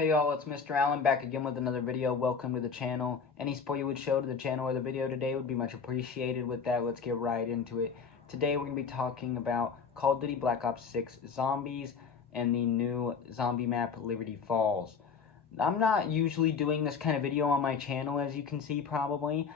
Hey y'all, it's Mr. Allen back again with another video. Welcome to the channel. Any support you would show to the channel or the video today would be much appreciated. With that, let's get right into it. Today we're going to be talking about Call of Duty Black Ops 6 Zombies and the new zombie map Liberty Falls. I'm not usually doing this kind of video on my channel, as you can see probably.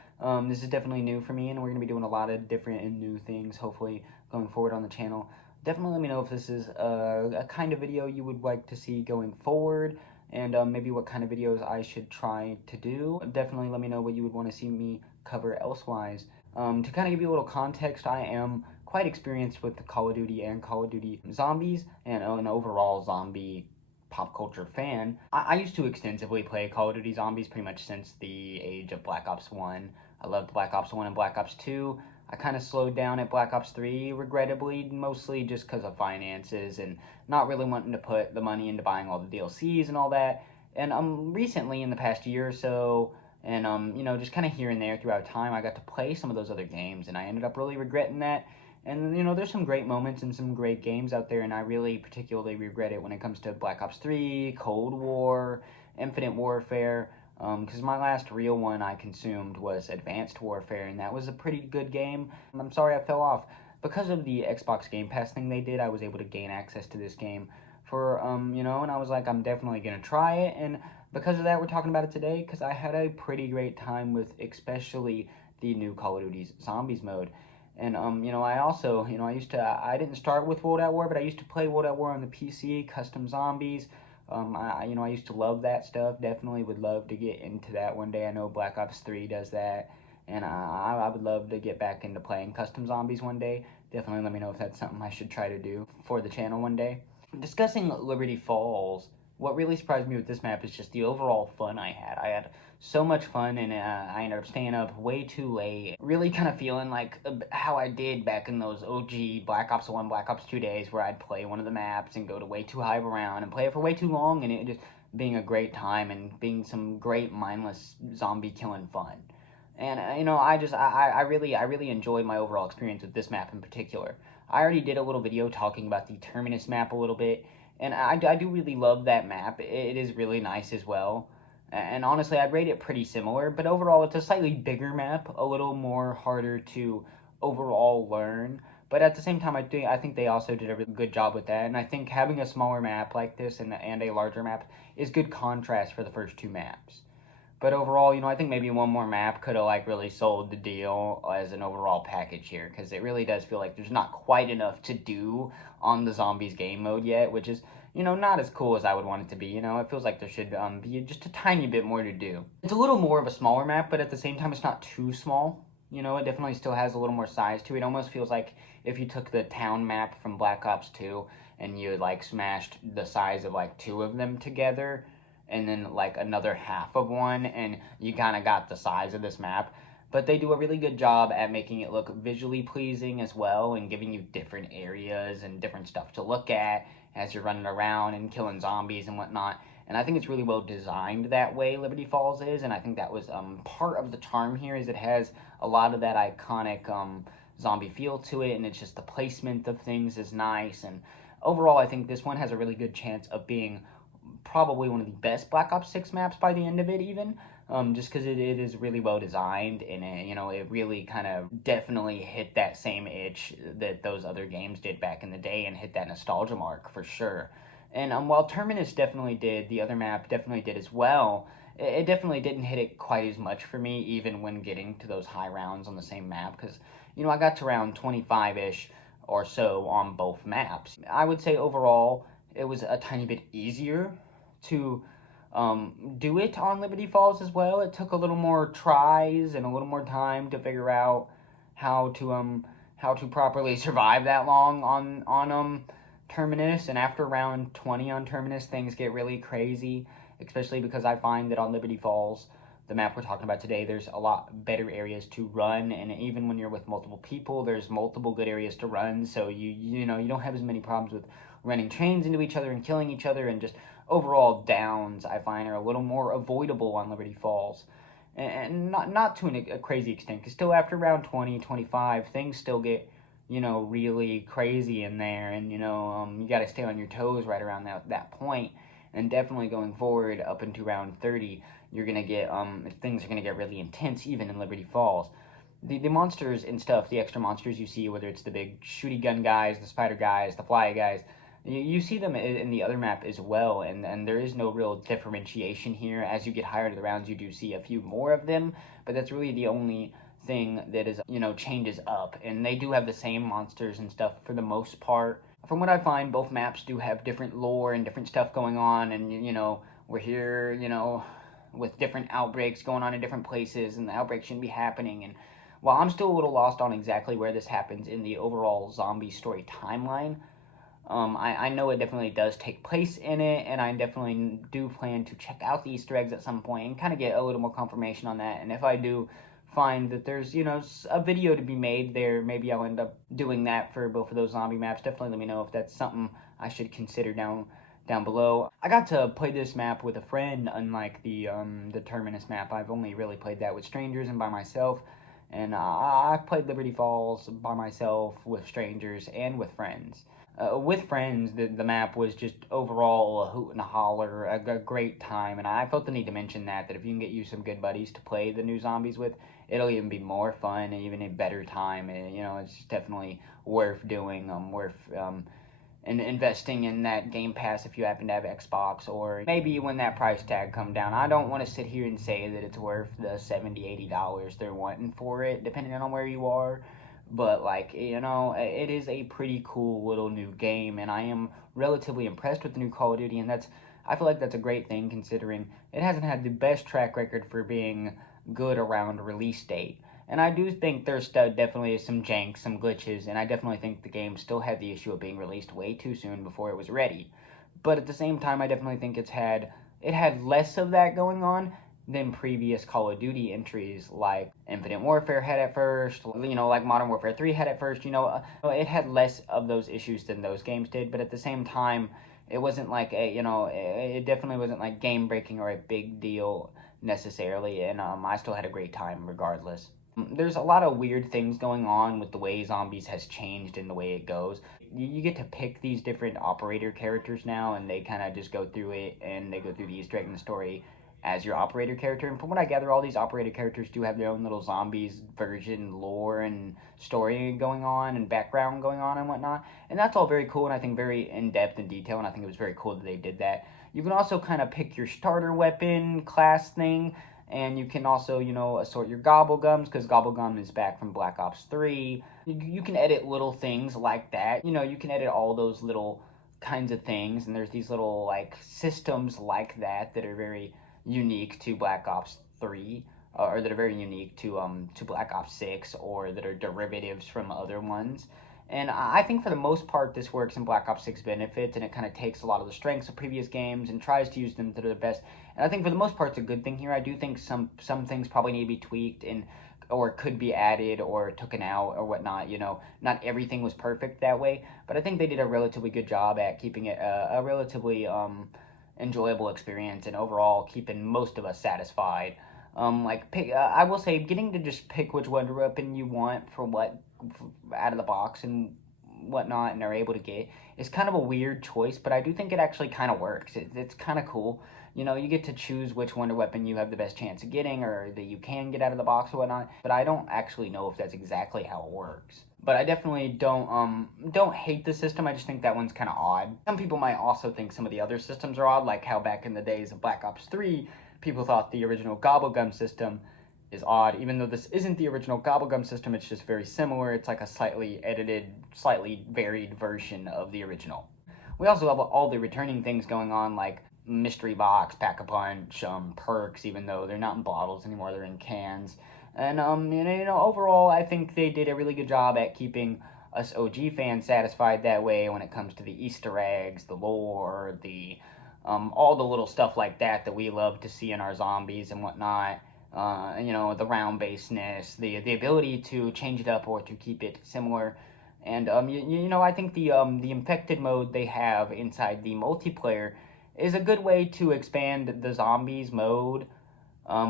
This is definitely new for me, and we're going to be doing a lot of different and new things, hopefully, going forward on the channel. Definitely let me know if this is a kind of video you would like to see going forward, and maybe what kind of videos I should try to do. Definitely let me know what you would want to see me cover elsewise. To kind of give you a little context, I am quite experienced with the Call of Duty and Call of Duty Zombies, and an overall zombie pop culture fan. I used to extensively play Call of Duty Zombies pretty much since the age of Black Ops 1. I loved Black Ops 1 and Black Ops 2. I kind of slowed down at Black Ops 3, regrettably, mostly just because of finances and not really wanting to put the money into buying all the DLCs and all that. And recently, in the past year or so, and just kind of here and there throughout time, I got to play some of those other games, and I ended up really regretting that. And, there's some great moments and some great games out there, and I really particularly regret it when it comes to Black Ops 3, Cold War, Infinite Warfare, because my last real one I consumed was Advanced Warfare, and that was a pretty good game. I'm sorry I fell off. Because of the Xbox Game Pass thing they did, I was able to gain access to this game for, and I was like, I'm definitely going to try it, and because of that, we're talking about it today, because I had a pretty great time with especially the new Call of Duty's Zombies mode. And, I also, I didn't start with World at War, but I used to play World at War on the PC, custom zombies. I used to love that stuff. Definitely would love to get into that one day. I know Black Ops 3 does that. And I would love to get back into playing custom zombies one day. Definitely let me know if that's something I should try to do for the channel one day. Discussing Liberty Falls, what really surprised me with this map is just the overall fun I had. I had so much fun, and I ended up staying up way too late. Really kind of feeling like how I did back in those OG Black Ops 1, Black Ops 2 days where I'd play one of the maps and go to way too high of a round and play it for way too long, and it just being a great time and being some great mindless zombie killing fun. And I really enjoyed my overall experience with this map in particular. I already did a little video talking about the Terminus map a little bit, and I do really love that map. It is really nice as well. And honestly, I'd rate it pretty similar, but overall it's a slightly bigger map, a little more harder to overall learn. But at the same time, I think they also did a really good job with that, and I think having a smaller map like this and a larger map is good contrast for the first two maps. But overall, I think maybe one more map could have really sold the deal as an overall package here, because it really does feel like there's not quite enough to do on the Zombies game mode yet, which is, not as cool as I would want it to be. It feels like there should be just a tiny bit more to do. It's a little more of a smaller map, but at the same time, it's not too small. It definitely still has a little more size to it. It almost feels like if you took the town map from Black Ops 2 and you smashed the size of two of them together, and then another half of one, and you kind of got the size of this map. But they do a really good job at making it look visually pleasing as well, and giving you different areas and different stuff to look at as you're running around and killing zombies and whatnot. And I think it's really well designed that way, Liberty Falls is, and I think that was part of the charm here, is it has a lot of that iconic zombie feel to it, and it's just the placement of things is nice. And overall, I think this one has a really good chance of being probably one of the best Black Ops 6 maps by the end of it, even. Just because it is really well designed, and it really kind of definitely hit that same itch that those other games did back in the day, and hit that nostalgia mark for sure. And while Terminus definitely did, the other map definitely did as well, it definitely didn't hit it quite as much for me, even when getting to those high rounds on the same map, because, I got to round 25-ish or so on both maps. I would say overall, it was a tiny bit easier to do it on Liberty Falls as well. It took a little more tries and a little more time to figure out how to properly survive that long on Terminus. And after round 20 on Terminus, things get really crazy, especially because I find that on Liberty Falls, the map we're talking about today, there's a lot better areas to run, and even when you're with multiple people, there's multiple good areas to run, so you don't have as many problems with running trains into each other and killing each other, and just overall downs, I find, are a little more avoidable on Liberty Falls. And not to a crazy extent, because still after round 20, 25, things still get, really crazy in there, and, you got to stay on your toes right around that point. and definitely going forward up into round 30, you're gonna get things are gonna get really intense even in Liberty Falls. The monsters and stuff, the extra monsters you see, whether it's the big shooty gun guys, the spider guys, the fly guys, you see them in the other map as well, and there is no real differentiation here. As you get higher into the rounds, you do see a few more of them, but that's really the only thing that is, changes up. And they do have the same monsters and stuff for the most part. From what I find, both maps do have different lore and different stuff going on, and, we're here, with different outbreaks going on in different places, and the outbreak shouldn't be happening. And while I'm still a little lost on exactly where this happens in the overall zombie story timeline, I know it definitely does take place in it, and I definitely do plan to check out the Easter eggs at some point and kind of get a little more confirmation on that. And if I do find that there's, a video to be made there, maybe I'll end up doing that for both of those zombie maps. Definitely let me know if that's something I should consider down below. I got to play this map with a friend, unlike the Terminus map. I've only really played that with strangers and by myself. And I've played Liberty Falls by myself, with strangers, and with friends. With friends, the map was just overall a hoot and a holler, a great time, and I felt the need to mention that if you can get you some good buddies to play the new zombies with, it'll even be more fun and even a better time. And, it's just definitely worth doing, and investing in that Game Pass if you happen to have Xbox, or maybe when that price tag come down. I don't want to sit here and say that it's worth the $70, $80 they're wanting for it, depending on where you are. But, it is a pretty cool little new game, and I am relatively impressed with the new Call of Duty, and I feel like that's a great thing, considering it hasn't had the best track record for being good around release date. And I do think there's definitely some jank, some glitches, and I definitely think the game still had the issue of being released way too soon before it was ready. But at the same time, I definitely think it had less of that going on than previous Call of Duty entries, like Infinite Warfare had at first, like Modern Warfare 3 had at first. It had less of those issues than those games did, but at the same time, it wasn't like it definitely wasn't like game breaking or a big deal necessarily, and I still had a great time regardless. There's a lot of weird things going on with the way Zombies has changed in the way it goes. You get to pick these different operator characters now, and they kind of just go through it, and they go through the Easter egg and the story as your operator character. And from what I gather, all these operator characters do have their own little Zombies version lore and story going on and background going on and whatnot. And that's all very cool, and I think very in-depth and detailed, and I think it was very cool that they did that. You can also kind of pick your starter weapon class thing, and you can also, assort your Gobblegums, because Gobblegum is back from Black Ops 3. You can edit little things like that. You can edit all those little kinds of things, and there's these little, systems like that are very unique to Black Ops 3, or that are very unique to Black Ops 6, or that are derivatives from other ones. And I think for the most part this works in Black Ops 6 benefits, and it kind of takes a lot of the strengths of previous games and tries to use them to their best. And I think for the most part it's a good thing here. I do think some things probably need to be tweaked and or could be added or taken out or whatnot. Not everything was perfect that way, but I think they did a relatively good job at keeping it a relatively enjoyable experience, and overall keeping most of us satisfied. I will say, getting to just pick which wonder weapon you want for what out of the box and whatnot, and are able to get, is kind of a weird choice, but I do think it actually kind of works. It's kind of cool. You get to choose which wonder weapon you have the best chance of getting, or that you can get out of the box or whatnot, but I don't actually know if that's exactly how it works. But I definitely don't hate the system. I just think that one's kind of odd. Some people might also think some of the other systems are odd, like how back in the days of Black Ops 3, people thought the original Gobblegum system is odd. Even though this isn't the original Gobblegum system, it's just very similar. It's like a slightly edited, slightly varied version of the original. We also have all the returning things going on, like Mystery Box, Pack-a-Punch, perks, even though they're not in bottles anymore, they're in cans. And, overall, I think they did a really good job at keeping us OG fans satisfied that way when it comes to the Easter eggs, the lore, all the little stuff like that we love to see in our zombies and whatnot. The round-basedness, the ability to change it up or to keep it similar. And, I think the infected mode they have inside the multiplayer is a good way to expand the zombies mode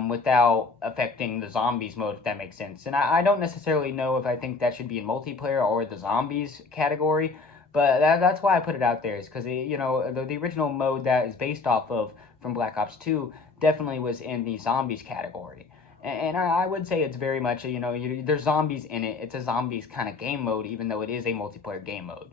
without affecting the zombies mode, if that makes sense. And I don't necessarily know if I think that should be in multiplayer or the zombies category, But that's why I put it out there, is because, you know, the original mode that is based off of from Black Ops 2 definitely was in the zombies category. And I would say it's very much, you know, there's zombies in it. It's a zombies kind of game mode, even though it is a multiplayer game mode.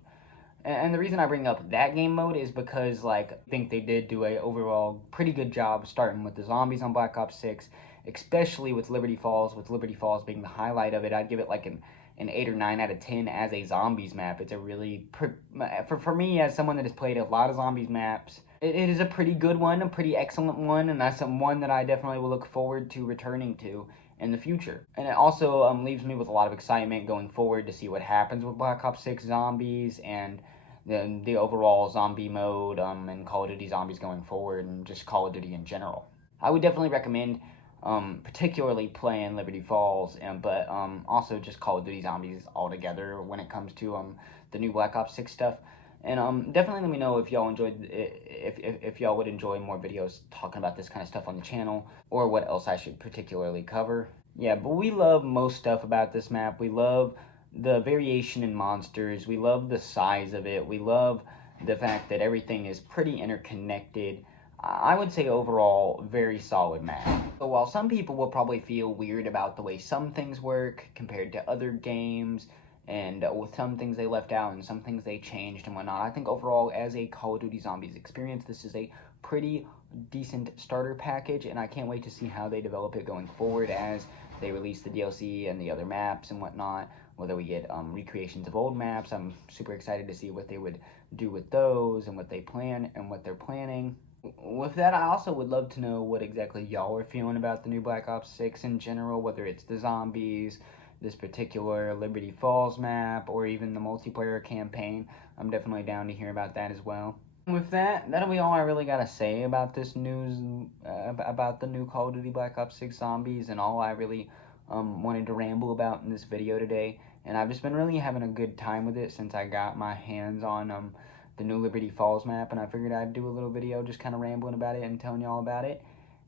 And the reason I bring up that game mode is because, like, I think they did do a overall pretty good job starting with the zombies on Black Ops 6, especially with Liberty Falls, with Liberty Falls being the highlight of it. I'd give it like an 8 or 9 out of 10 as a zombies map. It's a really, for me, as someone that has played a lot of zombies maps, it is a pretty good one, a pretty excellent one, and that's one that I definitely will look forward to returning to in the future. And it also leaves me with a lot of excitement going forward to see what happens with Black Ops 6 Zombies and the overall zombie mode and Call of Duty Zombies going forward, and just Call of Duty in general. I would definitely recommend particularly playing Liberty Falls, but also just Call of Duty Zombies altogether when it comes to the new Black Ops 6 stuff. And definitely let me know if y'all enjoyed, if y'all would enjoy more videos talking about this kind of stuff on the channel, or what else I should particularly cover. Yeah, but we love most stuff about this map. We love the variation in monsters. We love the size of it. We love the fact that everything is pretty interconnected. I would say overall, very solid map. So while some people will probably feel weird about the way some things work compared to other games, and with some things they left out and some things they changed and whatnot, I think overall, as a Call of Duty Zombies experience, this is a pretty decent starter package, and I can't wait to see how they develop it going forward as they release the DLC and the other maps and whatnot. Whether we get recreations of old maps, I'm super excited to see what they would do with those and what they plan and what they're planning. With that, I also would love to know what exactly y'all are feeling about the new Black Ops 6 in general, whether it's the zombies, this particular Liberty Falls map, or even the multiplayer campaign. I'm definitely down to hear about that as well. With that, that'll be all I really gotta say about this news, about the new Call of Duty Black Ops 6 Zombies, and all I really wanted to ramble about in this video today. And I've just been really having a good time with it since I got my hands on the new Liberty Falls map, and I figured I'd do a little video just kind of rambling about it and telling y'all about it.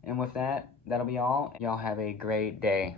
And with that, that'll be all. Y'all have a great day.